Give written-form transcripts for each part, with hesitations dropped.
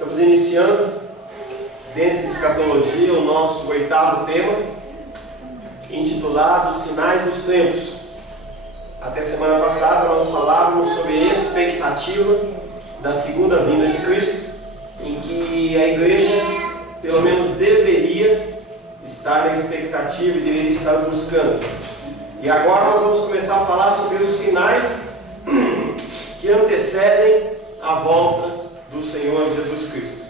Estamos iniciando, dentro de escatologia, o nosso 8º tema, intitulado Sinais dos Tempos. Até semana passada nós falávamos sobre a expectativa da segunda vinda de Cristo, em que a igreja, pelo menos, deveria estar na expectativa e deveria estar buscando. E agora nós vamos começar a falar sobre os sinais que antecedem a volta do Senhor Jesus Cristo.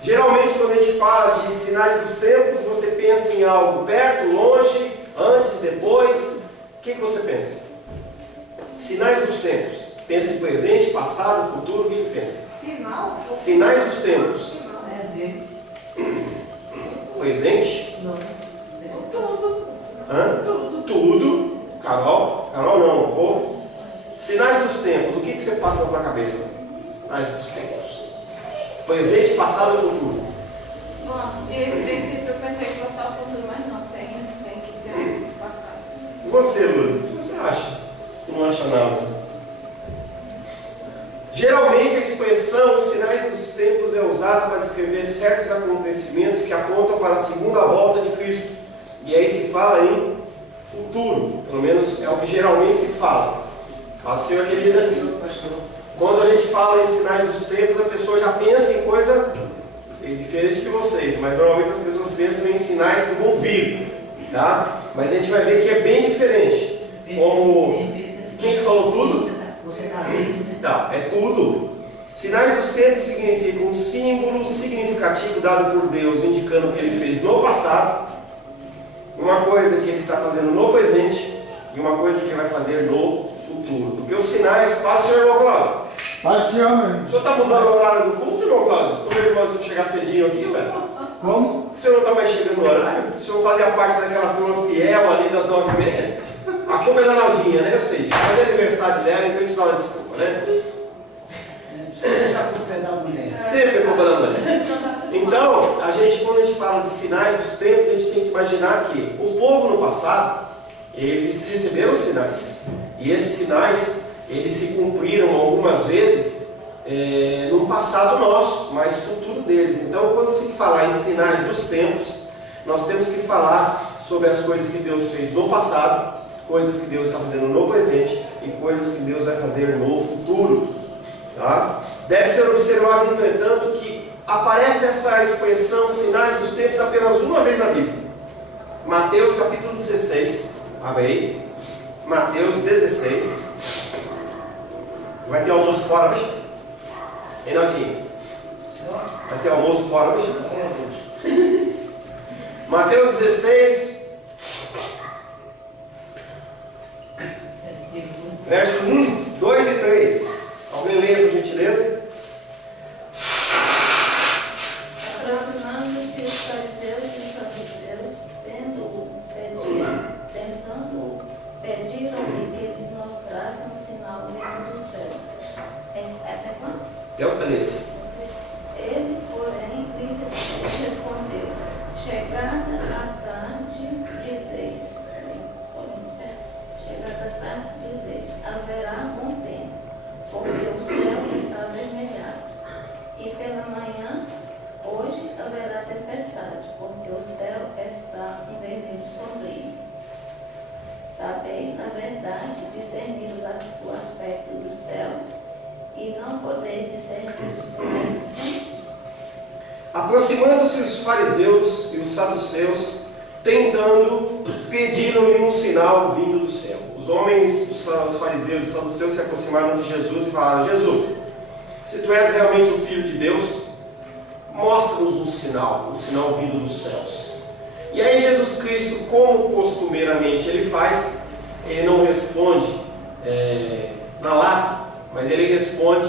Geralmente, quando a gente fala de sinais dos tempos, você pensa em algo perto, longe, antes, depois. O que você pensa? Sinais dos tempos. Pensa em presente, passado, futuro. O que pensa? Sinal? Sinais dos tempos. Presente? Não. Tudo. Hã? Tudo. Carol? Carol não. Pô. Sinais dos tempos. O que você passa na tua cabeça? Sinais dos tempos. Presente, passado e futuro. Bom, de princípio eu pensei que fosse só o futuro, mas não, tem que ter o passado. E você, Lula? O que você acha? Não acha nada. Geralmente a expressão os sinais dos tempos é usada para descrever certos acontecimentos que apontam para a segunda volta de Cristo. E aí se fala em futuro. Pelo menos é o que geralmente se fala. Fala, senhor querida. Quando a gente fala em sinais dos tempos, a pessoa já pensa em coisa diferente de vocês, mas normalmente as pessoas pensam em sinais que vão vir, tá? Mas a gente vai ver que é bem diferente. Como quem que falou tudo? Você está vendo, né? Tá, é tudo. Sinais dos tempos significam um símbolo significativo dado por Deus, indicando o que Ele fez no passado, uma coisa que Ele está fazendo no presente e uma coisa que Ele vai fazer no futuro. Porque os sinais... Fala, senhor irmão Cláudio. Pai do Senhor, O senhor está mudando o horário do culto, irmão Cláudio? Estou vendo o senhor chegar cedinho aqui, velho. como? O senhor não está mais chegando no horário? O senhor fazia parte daquela turma fiel ali das 9h30? A culpa é da Naldinha, né? Eu sei. Mas é aniversário dela, então a gente dá uma desculpa, né? Você está com o pé da mulher. Sempre é culpa da mulher. Então, quando a gente fala de sinais dos tempos, a gente tem que imaginar que o povo no passado, eles receberam sinais. E esses sinais, eles se cumpriram algumas vezes num passado nosso, mas futuro deles. Então, quando se falar em sinais dos tempos, nós temos que falar sobre as coisas que Deus fez no passado, coisas que Deus está fazendo no presente e coisas que Deus vai fazer no futuro. Tá? Deve ser observado, entretanto, que aparece essa expressão sinais dos tempos apenas uma vez na Bíblia. Mateus capítulo 16. Abre aí. Mateus 16. Vai ter almoço fora hoje? Reinaldinho? Vai ter almoço fora hoje? Mateus 16. Verso 1, 2 e 3. Alguém leia, por gentileza? Aproximando-se os fariseus e os saduceus, tentando pediram-lhe que eles mostrassem um sinal vindo do céu. Até quando? Até o 3. Ele, porém, lhe respondeu: chegada a tarde, dizeis. Chegada a tarde, dizeis: haverá bom tempo, porque o céu está avermelhado. E pela manhã, hoje haverá tempestade, porque o céu está em vermelho sombrio. Sabeis, na verdade, discernir o aspecto do céu, e não podeis discernir os sinais dos tempos? Aproximando-se os fariseus e os saduceus, tentando, pediram-lhe um sinal vindo do céu. Os homens, os fariseus e os saduceus se aproximaram de Jesus e falaram: Jesus, se tu és realmente o Filho de Deus, mostra-nos um sinal vindo dos céus. E aí Jesus Cristo, como costumeiramente ele faz, ele não responde na lata, mas ele responde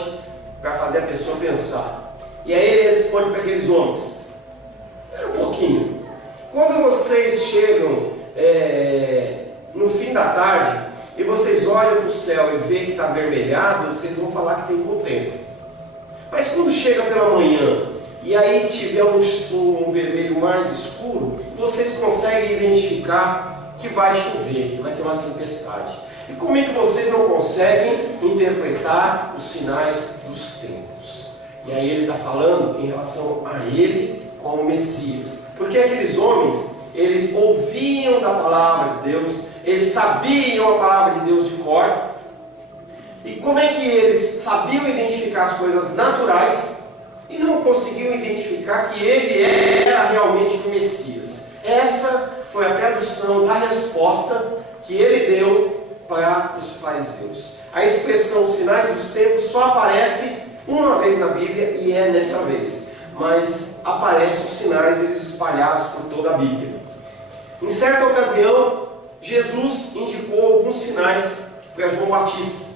para fazer a pessoa pensar. E aí ele responde para aqueles homens: espera um pouquinho, quando vocês chegam no fim da tarde e vocês olham para o céu e vê que está avermelhado, vocês vão falar que tem bom tempo. Mas quando chega pela manhã e aí tiver um vermelho mais escuro, vocês conseguem identificar que vai chover, que vai ter uma tempestade. E como é que vocês não conseguem interpretar os sinais dos tempos? E aí ele está falando em relação a ele como Messias. Porque aqueles homens, eles ouviam da palavra de Deus, eles sabiam a palavra de Deus de cor. E como é que eles sabiam identificar as coisas naturais e não conseguiam identificar que ele era realmente o Messias? Essa foi a tradução da resposta que ele deu para os fariseus. A expressão sinais dos tempos só aparece uma vez na Bíblia e é nessa vez. Mas aparecem os sinais, eles espalhados por toda a Bíblia. Em certa ocasião, Jesus indicou alguns sinais para João Batista.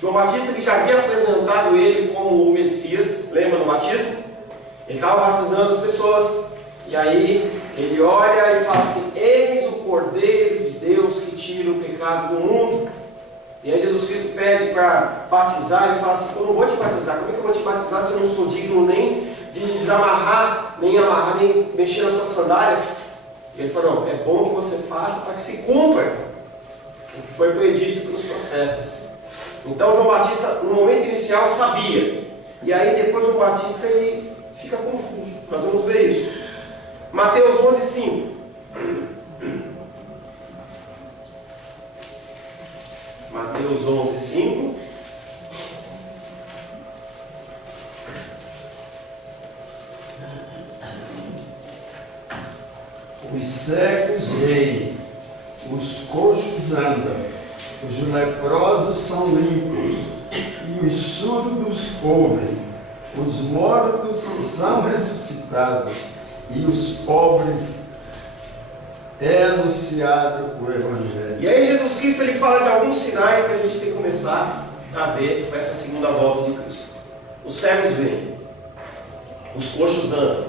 João Batista, que já havia apresentado ele como o Messias, lembra no batismo? Ele estava batizando as pessoas, e aí ele olha e fala assim: eis o Cordeiro de Deus que tira o pecado do mundo. E aí Jesus Cristo pede para batizar, ele fala assim: eu não vou te batizar, como é que eu vou te batizar se eu não sou digno nem de desamarrar, nem amarrar, nem mexer nas suas sandálias? E ele falou: não, é bom que você faça para que se cumpra o que foi predito pelos profetas. Então João Batista, no momento inicial, sabia. E aí depois João Batista ele fica confuso. Nós vamos ver isso. Mateus 11:5. Mateus 11:5. Os cegos veem, os coxos andam, os leprosos são limpos, e os surdos ouvem, os mortos são ressuscitados, e os pobres é anunciado o Evangelho. E aí Jesus Cristo ele fala de alguns sinais que a gente tem que começar a ver com essa segunda volta de Cristo. Os cegos veem, os coxos andam,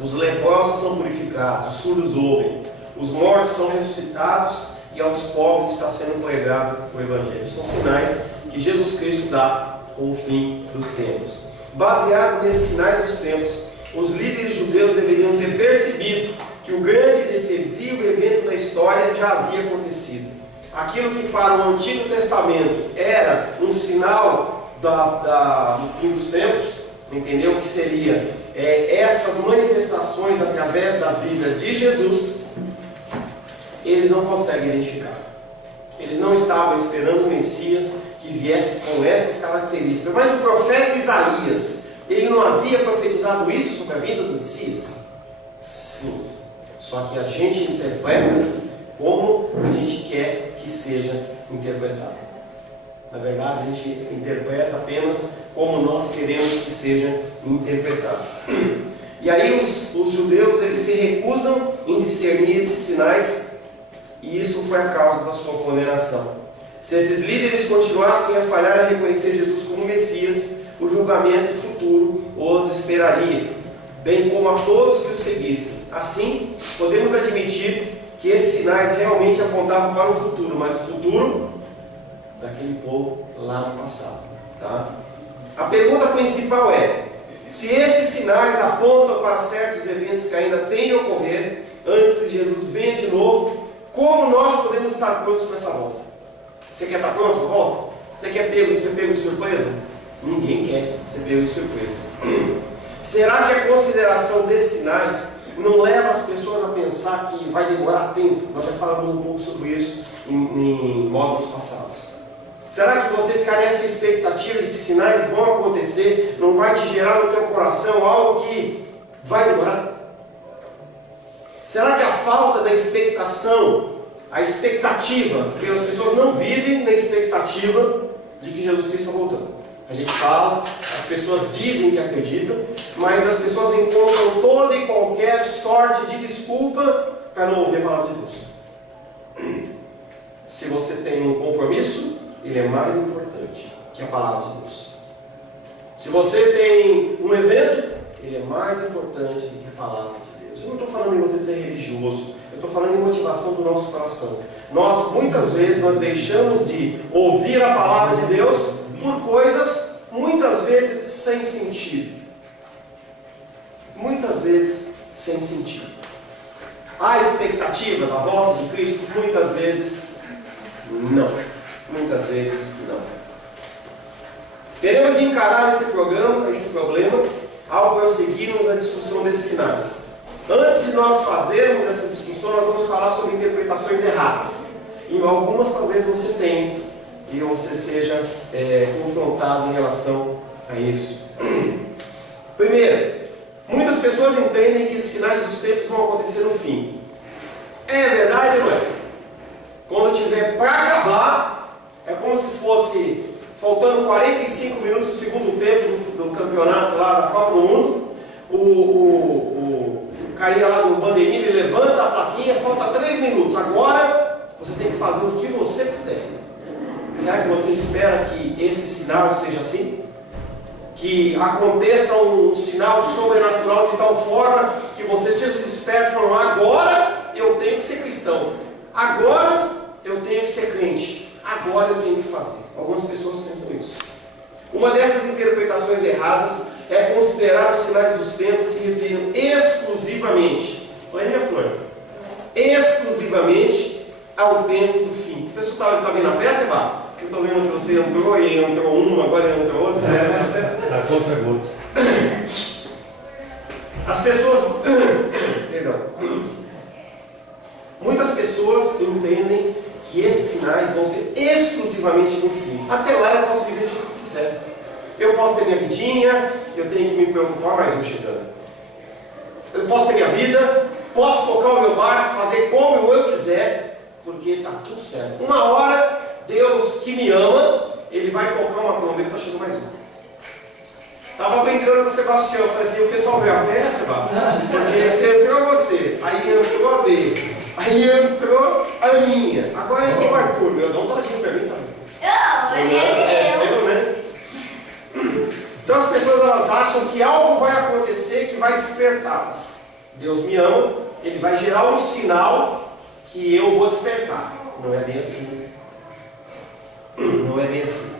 os leprosos são purificados, os surdos ouvem, os mortos são ressuscitados e aos pobres está sendo pregado o Evangelho. São sinais que Jesus Cristo dá com o fim dos tempos. Baseado nesses sinais dos tempos, os líderes judeus deveriam ter percebido que o grande e decisivo evento da história já havia acontecido. Aquilo que para o Antigo Testamento era um sinal do fim dos tempos, entendeu? Que seria essas manifestações através da vida de Jesus, eles não conseguem identificar. Eles não estavam esperando o Messias que viesse com essas características. Mas o profeta Isaías, ele não havia profetizado isso sobre a vinda do Messias? Sim. Só que a gente interpreta como a gente quer que seja interpretado. Na verdade, a gente interpreta apenas como nós queremos que seja interpretado. E aí os judeus eles se recusam em discernir esses sinais, e isso foi a causa da sua condenação. Se esses líderes continuassem a falhar a reconhecer Jesus como Messias, o julgamento futuro os esperaria, bem como a todos que o seguissem. Assim, podemos admitir que esses sinais realmente apontavam para o futuro, mas o futuro daquele povo lá no passado. Tá? A pergunta principal é: se esses sinais apontam para certos eventos que ainda têm de ocorrer antes que Jesus venha de novo, como nós podemos estar prontos para essa volta? Você quer estar pronto para a volta? Você quer ser pego de surpresa? Ninguém quer ser pego de surpresa. Será que a consideração desses sinais não leva as pessoas a pensar que vai demorar tempo? Nós já falamos um pouco sobre isso em módulos passados. Será que você ficar nessa expectativa de que sinais vão acontecer não vai te gerar no teu coração algo que vai demorar? Será que a falta da expectação, a expectativa, porque as pessoas não vivem na expectativa de que Jesus Cristo está voltando. A gente fala, as pessoas dizem que acreditam, mas as pessoas encontram toda e qualquer sorte de desculpa para não ouvir a palavra de Deus. Se você tem um compromisso, ele é mais importante que a palavra de Deus. Se você tem um evento, ele é mais importante do que a palavra de Deus. Eu não estou falando em você ser religioso, eu estou falando em motivação do nosso coração. Muitas vezes, nós deixamos de ouvir a palavra de Deus por coisas, muitas vezes, sem sentido. Muitas vezes, sem sentido. A expectativa da volta de Cristo, muitas vezes, não. Muitas vezes, não. Teremos de encarar esse problema ao prosseguirmos a discussão desses sinais. Antes de nós fazermos essa discussão, nós vamos falar sobre interpretações erradas. E algumas talvez você tenha, e você seja confrontado em relação a isso. Primeiro, muitas pessoas entendem que esses sinais dos tempos vão acontecer no fim. É verdade, não é? Quando tiver para acabar, é como se fosse faltando 45 minutos do segundo tempo do campeonato lá da Copa do Mundo. O carinha lá do bandeirinho, ele levanta a plaquinha, falta 3 minutos. Agora você tem que fazer o que você puder. Será que você espera que esse sinal seja assim? Que aconteça um sinal sobrenatural de tal forma que você seja desperto e falando: agora eu tenho que ser cristão, agora eu tenho que ser crente, agora eu tenho que fazer. Algumas pessoas pensam isso. Uma dessas interpretações erradas é considerar os sinais dos tempos se referindo exclusivamente, olha minha flor, exclusivamente ao tempo do fim. O pessoal está vendo a peça, Vá? Eu estou vendo que você entrou e entrou um, agora entrou outro. A conta gota. As pessoas. Perdão. Muitas pessoas entendem que esses sinais vão ser exclusivamente no fim. Até lá eu posso viver de tudo que quiser. Eu posso ter minha vidinha, eu tenho que me preocupar mais um chegando. Eu posso ter minha vida, posso tocar o meu barco, fazer como eu quiser, porque está tudo certo. Uma hora, Deus que me ama, Ele vai tocar uma trombeta, está chegando mais um. Estava brincando com o Sebastião, eu falei assim: o pessoal veio a peça, porque entrou você, aí entrou a B, aí entrou a minha, agora entrou o Arthur, meu, dá um todinho para mim também. É seu, né? Então as pessoas elas acham que algo vai acontecer que vai despertá-las. Deus me ama, Ele vai gerar um sinal que eu vou despertar. Não é bem assim. Não é bem assim.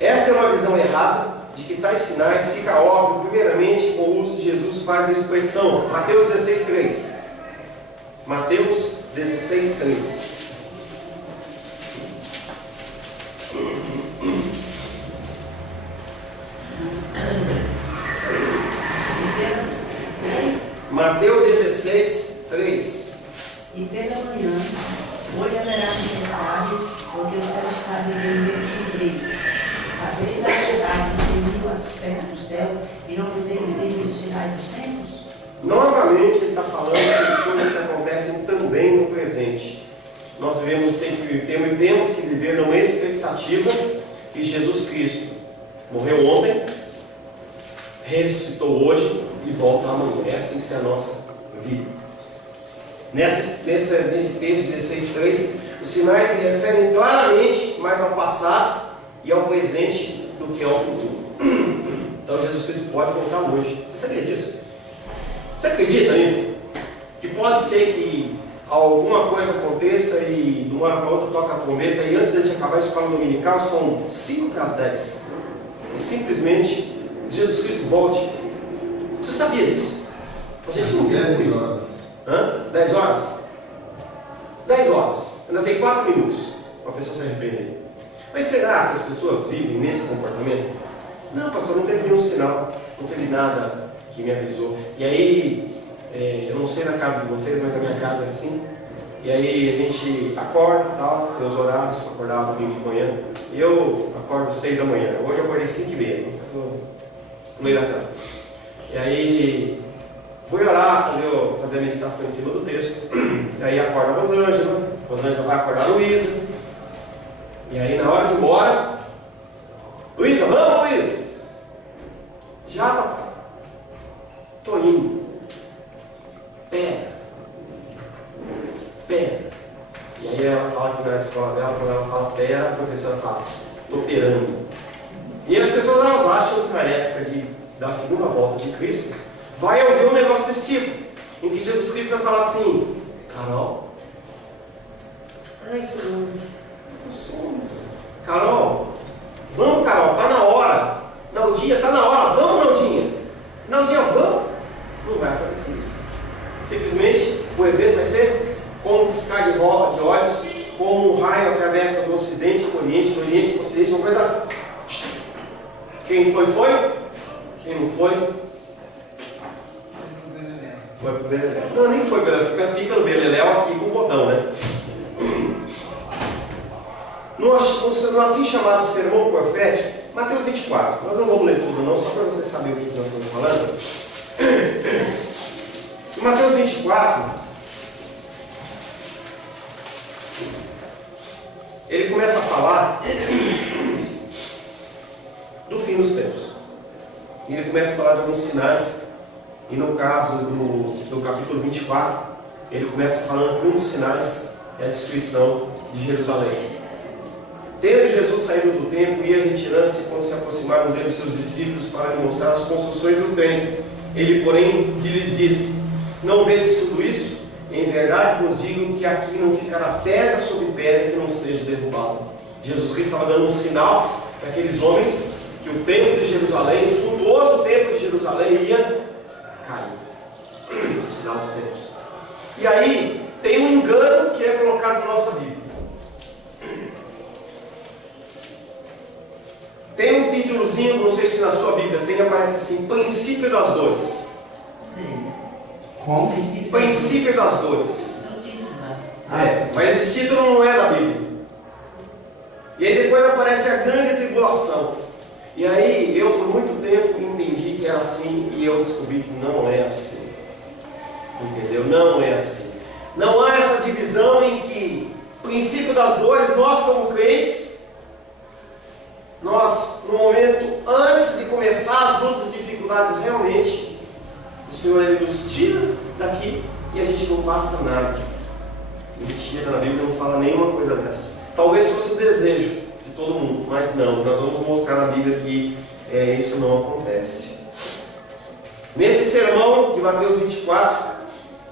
Esta é uma visão errada de que tais sinais fica óbvio, primeiramente, com o uso de Jesus faz a expressão. Mateus 16:3. Mateus 16:3. Mateus 16:3. E pela manhã, hoje haverá tempestade, porque o céu está devendo subir. Sabeis da verdade que seguiu o aspecto do céu e não podeis seguir os sinais dos tempos? Novamente ele está falando sobre coisas que acontecem também no presente. Nós temos que viver numa expectativa que Jesus Cristo morreu ontem, ressuscitou hoje e volta amanhã. Essa tem que ser a nossa vida. Nesse texto 16:3, os sinais se referem claramente mais ao passado e ao presente do que ao futuro. Então Jesus Cristo pode voltar hoje. Você sabia disso? Você acredita nisso? Que pode ser que alguma coisa aconteça e de uma hora para outra toca a trombeta e antes de a gente acabar a escola dominical são 5:10 e simplesmente Jesus Cristo volte. Você sabia disso? A gente não viu isso. 10 horas? 10 horas. Ainda tem 4 minutos para a pessoa se arrepender. Mas será que as pessoas vivem nesse comportamento? Não, pastor, não teve nenhum sinal, não teve nada que me avisou. E aí, eu não sei na casa de vocês, mas na minha casa é assim. E aí a gente acorda, tal, tem os horários para acordar no domingo de manhã. E eu acordo 6 da manhã. Hoje eu acordei 5:30, no meio da cama. E aí fui orar, fazer a meditação em cima do texto. E aí acorda a Rosângela vai acordar a Luísa. E aí na hora de ir embora, Luísa, vamos, Luísa! Já, papai. Estou indo. Pera. E aí ela fala que na escola dela, quando ela fala pera, a professora fala, estou perando. E as pessoas elas acham que na época da segunda volta de Cristo, vai haver um negócio desse tipo, em que Jesus Cristo vai falar assim: Carol, ai Senhor, eu sono. Carol, vamos, Carol, está na hora. Naldinha, está na hora, vamos, Naldinha. Naldinha, vamos. Não vai acontecer isso. Simplesmente o evento vai ser como um piscar de olhos, como um raio atravessa do Ocidente para o Oriente, do Oriente para o Ocidente, uma coisa... Quem foi, foi. Quem não foi, foi pro Beleléu. Não, nem foi, fica no Beleléu aqui com o botão, né? No assim chamado sermão profético, Mateus 24, nós não vamos ler tudo não, só para você saber o que nós estamos falando. Em Mateus 24, ele começa a falar do fim dos tempos. E ele começa a falar de alguns sinais, e no caso do capítulo 24, ele começa falando que um dos sinais é a destruição de Jerusalém. Tendo Jesus saído do templo, ia retirando-se quando se aproximaram dele os seus discípulos para lhe mostrar as construções do templo. Ele, porém, lhes disse: não vedes tudo isso? Em verdade vos digo que aqui não ficará pedra sobre pedra que não seja derrubada. Jesus Cristo estava dando um sinal para aqueles homens que o templo de Jerusalém, o suntuoso templo de Jerusalém, ia cair. O sinal dos tempos. E aí tem um engano que é colocado na nossa Bíblia. Tem um títulozinho, não sei se na sua Bíblia tem, aparece assim: Princípio das Dores. Como? Princípio das Dores. Mas esse título não é da Bíblia. E aí depois aparece a grande tribulação. E aí eu por muito tempo entendi que era assim, e eu descobri que não é assim. Entendeu? Não é assim. Não há essa divisão em que princípio das dores, nós como crentes, nós no momento antes de começar as lutas e dificuldades, realmente o Senhor ele nos tira daqui e a gente não passa nada. Mentira, na Bíblia não fala nenhuma coisa dessa. Talvez fosse o desejo de todo mundo, mas não, nós vamos mostrar na Bíblia que isso não acontece. Nesse sermão de Mateus 24,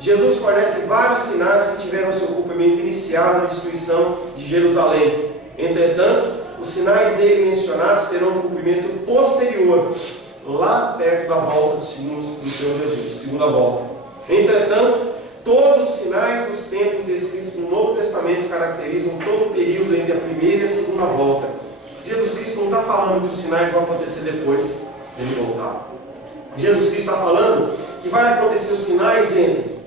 Jesus fornece vários sinais que tiveram seu cumprimento inicial na destruição de Jerusalém. Entretanto, os sinais dele mencionados terão um cumprimento posterior, lá perto da volta do Senhor Jesus, segunda volta. Entretanto, todos os sinais dos tempos descritos no Novo Testamento caracterizam todo o período entre a primeira e a segunda volta. Jesus Cristo não está falando que os sinais vão acontecer depois dele voltar. Jesus Cristo está falando que vai acontecer os sinais entre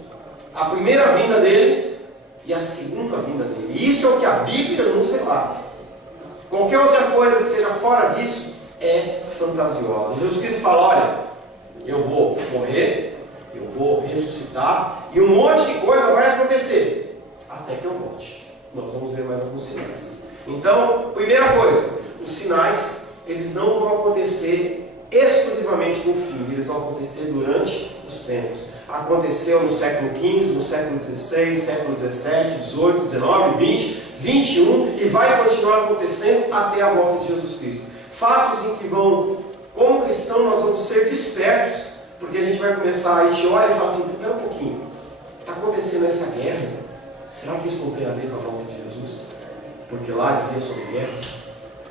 a primeira vinda dele e a segunda vinda dele. E isso é o que a Bíblia nos relata. Qualquer outra coisa que seja fora disso é fantasiosa. Jesus Cristo fala: olha, eu vou morrer, eu vou ressuscitar e um monte de coisa vai acontecer até que eu volte. Nós vamos ver mais alguns sinais. Então, primeira coisa, os sinais eles não vão acontecer exclusivamente no fim, eles vão acontecer durante os tempos. Aconteceu no século XV, no século XVI, século XVII, XVIII, XIX, XX, XXI e vai continuar acontecendo até a volta de Jesus Cristo. Fatos em que vão, como cristão, nós vamos ser despertos, porque a gente vai começar, a gente olha e fala assim: espera um pouquinho, está acontecendo essa guerra, será que isso não tem a ver com a volta de Jesus? Porque lá dizia sobre guerras.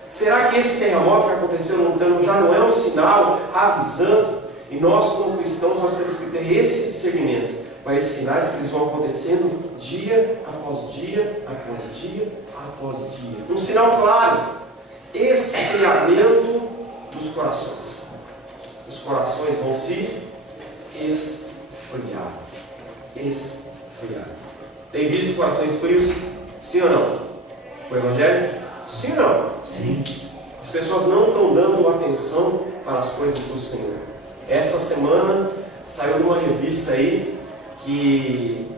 Será que esse terremoto que aconteceu no Líbano já não é um sinal avisando? E nós, como cristãos, nós temos que ter esse discernimento para esses sinais que eles vão acontecendo dia após dia, após dia, após dia. Um sinal claro: esfriamento dos corações. Os corações vão se esfriar. Esfriar. Tem visto corações frios? Sim ou não? O Evangelho? Sim ou não? Sim. As pessoas não estão dando atenção para as coisas do Senhor. Essa semana saiu numa revista aí que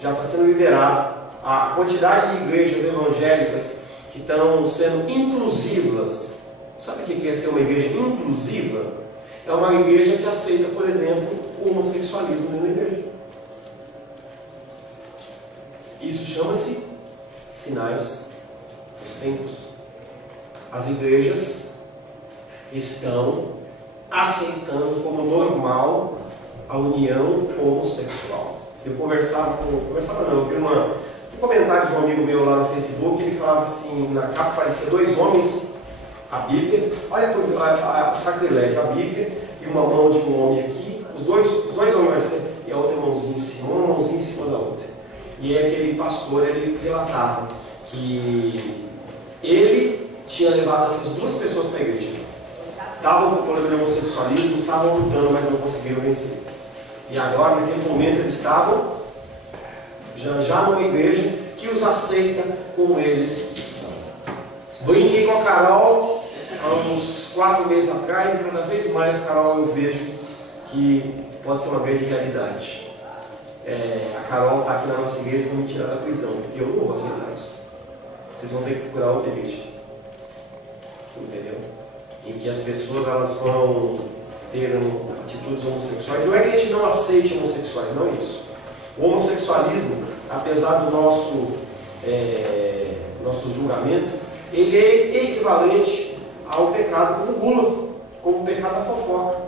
já está sendo liberada a quantidade de igrejas evangélicas que estão sendo inclusivas. Sabe o que é ser uma igreja inclusiva? É uma igreja que aceita, por exemplo, o homossexualismo dentro da igreja. Isso chama-se sinais dos tempos. As igrejas estão aceitando como normal a união homossexual. Eu eu vi um comentário de um amigo meu lá no Facebook, ele falava assim, na capa aparecia dois homens, a Bíblia, olha o sacrilégio, a Bíblia e uma mão de um homem aqui, os dois homens, e a outra mãozinha em cima, uma mãozinha em cima da outra. e aquele pastor, ele relatava que ele tinha levado essas duas pessoas para a igreja. Estavam com problema de homossexualismo, estavam lutando, mas não conseguiram vencer. E agora, naquele momento, eles estavam já numa igreja que os aceita como eles são. Brinquei com a Carol há uns 4 meses atrás, e cada vez mais, Carol, eu vejo que pode ser uma grande realidade. A Carol está aqui na nossa igreja para me tirar da prisão, porque eu não vou aceitar isso. Vocês vão ter que procurar outra igreja. Entendeu? Em que as pessoas elas vão ter atitudes homossexuais. Não é que a gente não aceite homossexuais, não é isso. O homossexualismo, apesar do nosso julgamento, ele é equivalente ao pecado como gula, como o pecado da fofoca.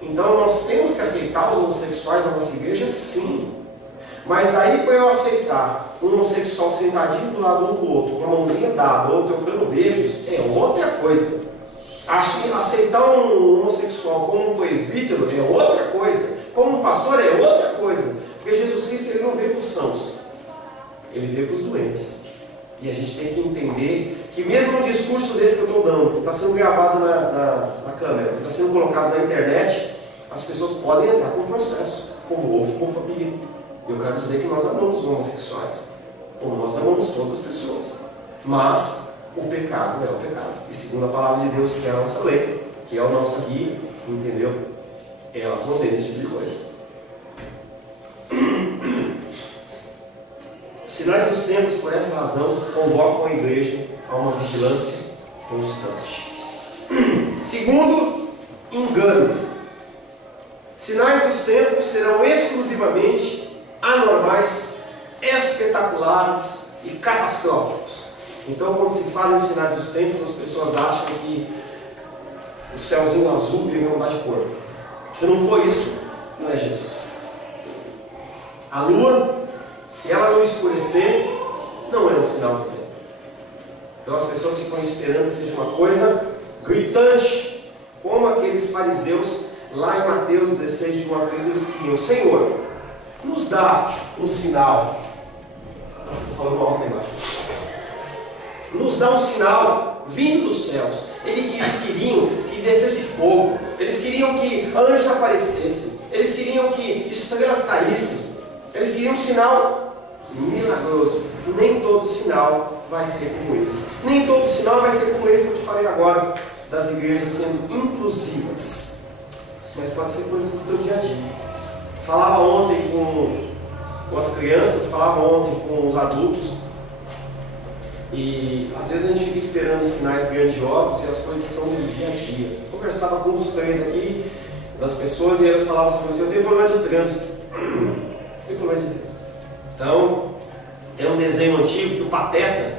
Então nós temos que aceitar os homossexuais na nossa igreja, sim. Mas daí para eu aceitar um homossexual sentadinho do lado um do outro, com a mãozinha dada ou trocando beijos, é outra coisa. Aceitar um homossexual como um presbítero é outra coisa. Como um pastor é outra coisa. Porque Jesus Cristo ele não veio para os sãos, ele veio para os doentes. E a gente tem que entender que mesmo um discurso desse que eu estou dando, que está sendo gravado na câmera, que está sendo colocado na internet, as pessoas podem entrar com o processo, como houve com o Fabinho. Eu quero dizer que nós amamos os homossexuais, como nós amamos todas as pessoas. Mas o pecado é o pecado. E segundo a palavra de Deus, que é a nossa lei, que é o nosso guia, entendeu? Ela condena esse tipo de coisa. Os sinais dos tempos, por essa razão, convocam a igreja a uma vigilância constante. Segundo, engano. Sinais dos tempos serão exclusivamente anormais, espetaculares e catastróficos. Então, quando se fala em sinais dos tempos, as pessoas acham que o céuzinho azul vai mudar de cor. Se não for isso, não é Jesus. A lua, se ela não escurecer, não é um sinal do tempo. Então as pessoas ficam esperando que seja uma coisa gritante, como aqueles fariseus lá em Mateus 16, de 1 a 3, eles queriam: Senhor, nos dá um sinal. Nossa, estou falando alto aí embaixo. Nos dá um sinal vindo dos céus. Eles queriam que descesse fogo, eles queriam que anjos aparecessem, eles queriam que estrelas caíssem, eles queriam um sinal milagroso. Nem todo sinal vai ser como esse. Nem todo sinal vai ser como esse que eu te falei agora, das igrejas sendo inclusivas. Mas pode ser coisas do teu dia a dia. Falava ontem com as crianças, falava ontem com os adultos. E às vezes a gente fica esperando sinais grandiosos e as coisas são do dia a dia. Eu conversava com um dos 3 aqui, das pessoas, e elas falavam assim: eu tenho problema de trânsito. Tem problema de trânsito. Então, tem um desenho antigo que o Pateta,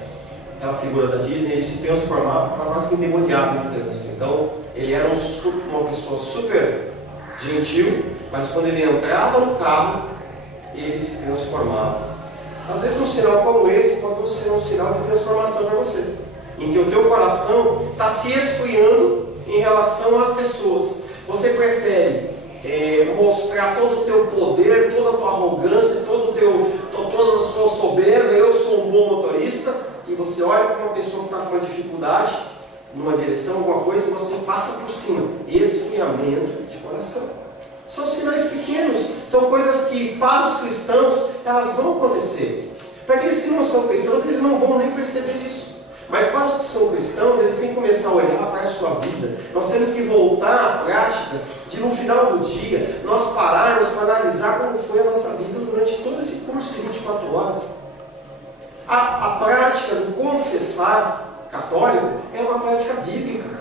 aquela figura da Disney, ele se transformava para quase que endemoniado no trânsito. Então, ele era uma pessoa super gentil, mas quando ele entrava no carro, ele se transformava. Às vezes um sinal como esse pode ser um sinal de transformação para você, em que o teu coração está se esfriando em relação às pessoas. Você prefere mostrar todo o teu poder, toda a tua arrogância, toda a sua soberba: eu sou um bom motorista, e você olha para uma pessoa que está com uma dificuldade numa direção, alguma coisa, e você passa por cima. Esfriamento de coração. São sinais pequenos, são coisas que para os cristãos elas vão acontecer. Para aqueles que não são cristãos, eles não vão nem perceber isso. Mas para os que são cristãos, eles têm que começar a olhar para a sua vida. Nós temos que voltar à prática de, no final do dia, nós pararmos para analisar como foi a nossa vida durante todo esse curso de 24 horas. A prática do confessar católico é uma prática bíblica.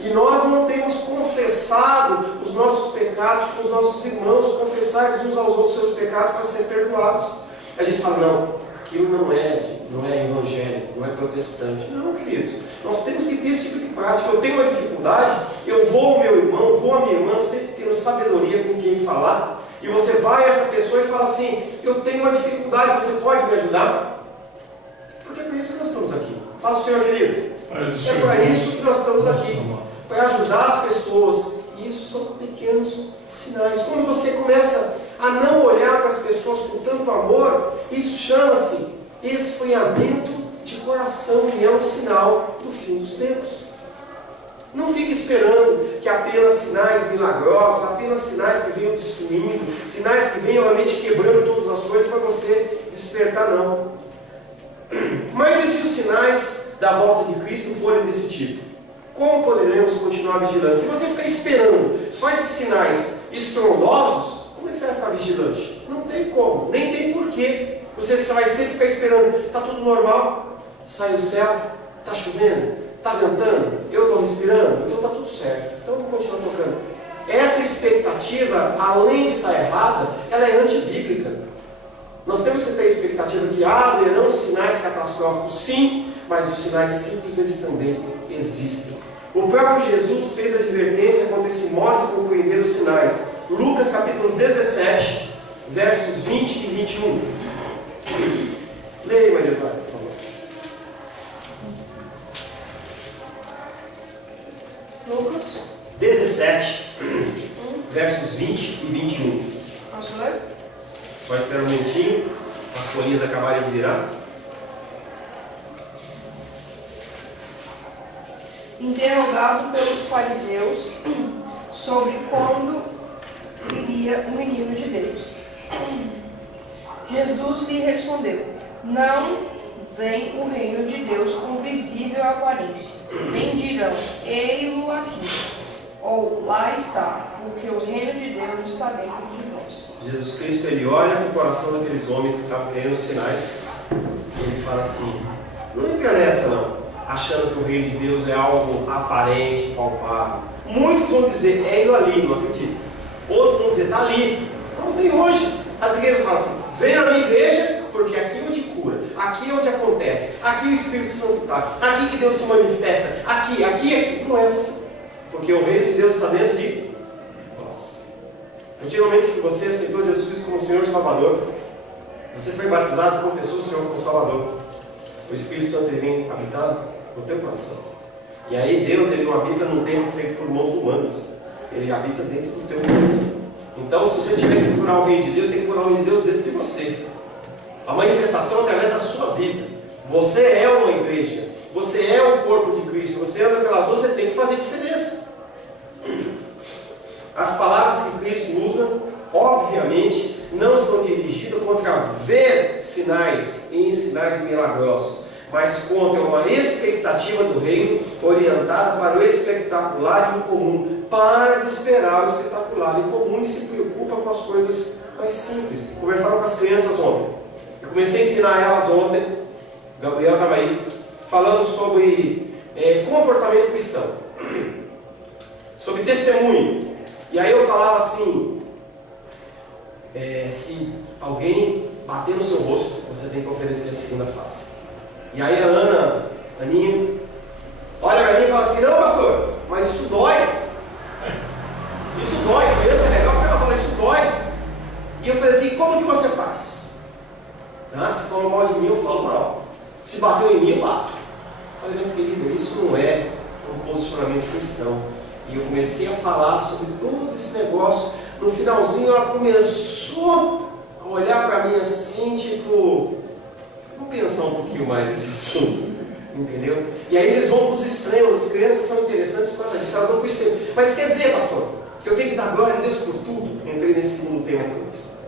E nós não temos confessado os nossos pecados com os nossos irmãos, confessar uns aos outros seus pecados para serem perdoados. A gente fala: não, aquilo não é evangélico, não é protestante. Não, queridos, nós temos que ter esse tipo de prática. Eu tenho uma dificuldade, eu vou ao meu irmão, vou à minha irmã, sempre tendo sabedoria com quem falar, e você vai a essa pessoa e fala assim: eu tenho uma dificuldade, você pode me ajudar? Porque é por isso que nós estamos aqui. Paz do Senhor, querido. É para isso que nós estamos aqui, para ajudar as pessoas. E isso são pequenos sinais. Quando você começa a não olhar para as pessoas com tanto amor, isso chama-se esfriamento de coração e é um sinal do fim dos tempos. Não fique esperando que apenas sinais milagrosos, apenas sinais que venham destruindo, sinais que venham realmente quebrando todas as coisas para você despertar, não. Mas e se os sinais da volta de Cristo forem desse tipo? Como poderemos continuar vigilando? Se você ficar esperando só esses sinais estrondosos, como é que você vai ficar vigilante? Não tem como, nem tem porquê. Você vai sempre ficar esperando, está tudo normal, sai o céu, está chovendo, está ventando, eu estou respirando, então está tudo certo, então eu vou continuar tocando. Essa expectativa, além de estar errada, ela é antibíblica. Nós temos que ter a expectativa que haverão sinais catastróficos, sim, mas os sinais simples eles também existem. O próprio Jesus fez advertência quanto a esse modo de compreender os sinais. Lucas capítulo 17, versos 20 e 21. Leia, Maria Eduarda, por favor. Lucas 17, versos 20 e 21. Posso ler? Só espera um momentinho, as folhinhas acabarem de virar. Interrogado pelos fariseus sobre quando viria o menino de Deus, Jesus lhe respondeu: não vem o reino de Deus com visível aparência, nem dirão, ei-lo aqui, ou lá está, porque o reino de Deus está dentro de vós. Jesus Cristo, ele olha para o coração daqueles homens que estavam querendo sinais, e ele fala assim, não entra nessa não, achando que o reino de Deus é algo aparente, palpável. Muitos vão dizer, é ele ali, não acredito. Outros vão dizer, está ali, como tem hoje. As igrejas falam assim, vem na minha igreja, porque aqui é onde cura, aqui é onde acontece, aqui o Espírito Santo está, aqui que Deus se manifesta, aqui. Não é assim, porque o reino de Deus está dentro de nós. Antigamente que você aceitou Jesus Cristo como Senhor e Salvador, você foi batizado, confessou o Senhor como Salvador, o Espírito Santo ele vem habitar no teu coração. E aí Deus ele não habita num templo feito por mãos humanas, ele habita dentro do teu coração. Então, se você tiver que procurar o reino de Deus, tem que procurar o reino de Deus dentro de você. A manifestação é através da sua vida. Você é uma igreja, você é o corpo de Cristo, você anda pelas ruas, você tem que fazer diferença. As palavras que Cristo usa, obviamente, não são dirigidas contra ver sinais em sinais milagrosos, mas contra uma expectativa do reino orientada para o espetacular e o comum, para de esperar o espetacular e comum e se preocupa com as coisas mais simples. Conversava com as crianças ontem. Eu comecei a ensinar elas ontem, Gabriel estava aí, falando sobre comportamento cristão, sobre testemunho. E aí eu falava assim, se alguém bater no seu rosto, você tem que oferecer a segunda face. E aí a Aninha, olha para mim e fala assim, não pastor, mas isso dói. Isso dói, criança é legal porque ela fala, isso dói. E eu falei assim, como que você faz? Se falam mal de mim, eu falo mal. Se bateu em mim, eu bato. Eu falei, mas querido, isso não é um posicionamento cristão. E eu comecei a falar sobre todo esse negócio. No finalzinho ela começou a olhar para mim assim, tipo, vamos pensar um pouquinho mais nesse assunto. Entendeu? E aí eles vão para os extremos. As crianças são interessantes por causa disso, elas vão para o extremo. Mas quer dizer, pastor, que eu tenho que dar glória a Deus por tudo? Entrei nesse segundo tema com eles.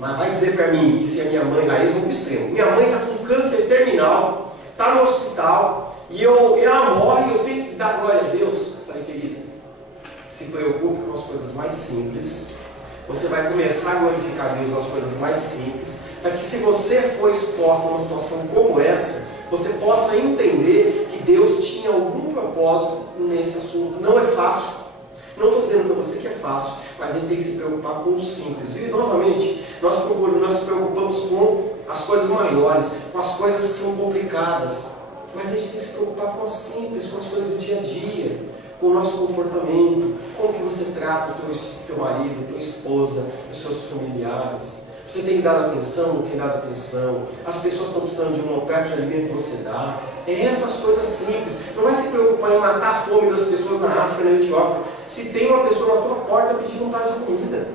Mas vai dizer para mim que se a minha mãe, aí eles vão para o extremo. Minha mãe está com câncer terminal, está no hospital, e ela morre e eu tenho que dar glória a Deus. Eu falei, querida, se preocupe com as coisas mais simples. Você vai começar a glorificar Deus nas coisas mais simples, para que se você for exposto a uma situação como essa, você possa entender que Deus tinha algum propósito nesse assunto. Não é fácil. Não estou dizendo para você que é fácil, mas a gente tem que se preocupar com o simples. Viu? E novamente, nós nos preocupamos com as coisas maiores, com as coisas que são complicadas. Mas a gente tem que se preocupar com as simples, com as coisas do dia a dia, com o nosso comportamento, como que você trata o teu marido, a tua esposa, os seus familiares. Você tem dado atenção, não tem dado atenção? As pessoas estão precisando de um prato de alimento que você dá. É essas coisas simples. Não vai se preocupar em matar a fome das pessoas na África, na Etiópia, se tem uma pessoa na tua porta pedindo um prato de comida.